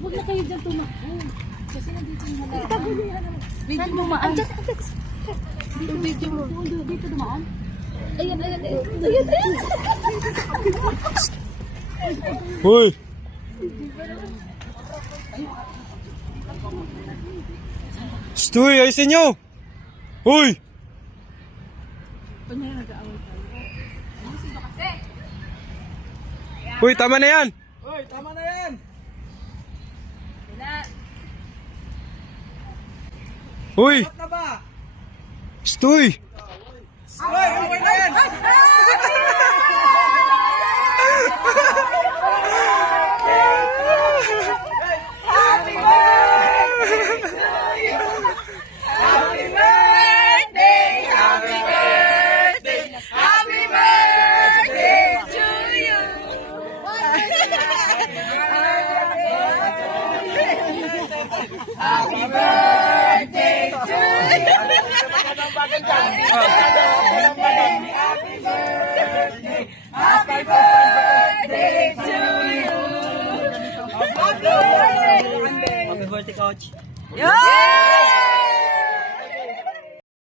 Huwag na kayo dyan tumakbo. Kasi nandito yung halaman. Video mo maan. Video mo. Dito dumaan. Ayan. Hoy! Stoy, ayusin nyo! Hoy! Hoy, tama na yan! Hoy, tama na yan! Hoy! Ba't na ba? Stoy! Hoy, okay na yan! Happy birthday, Coach. Yeah!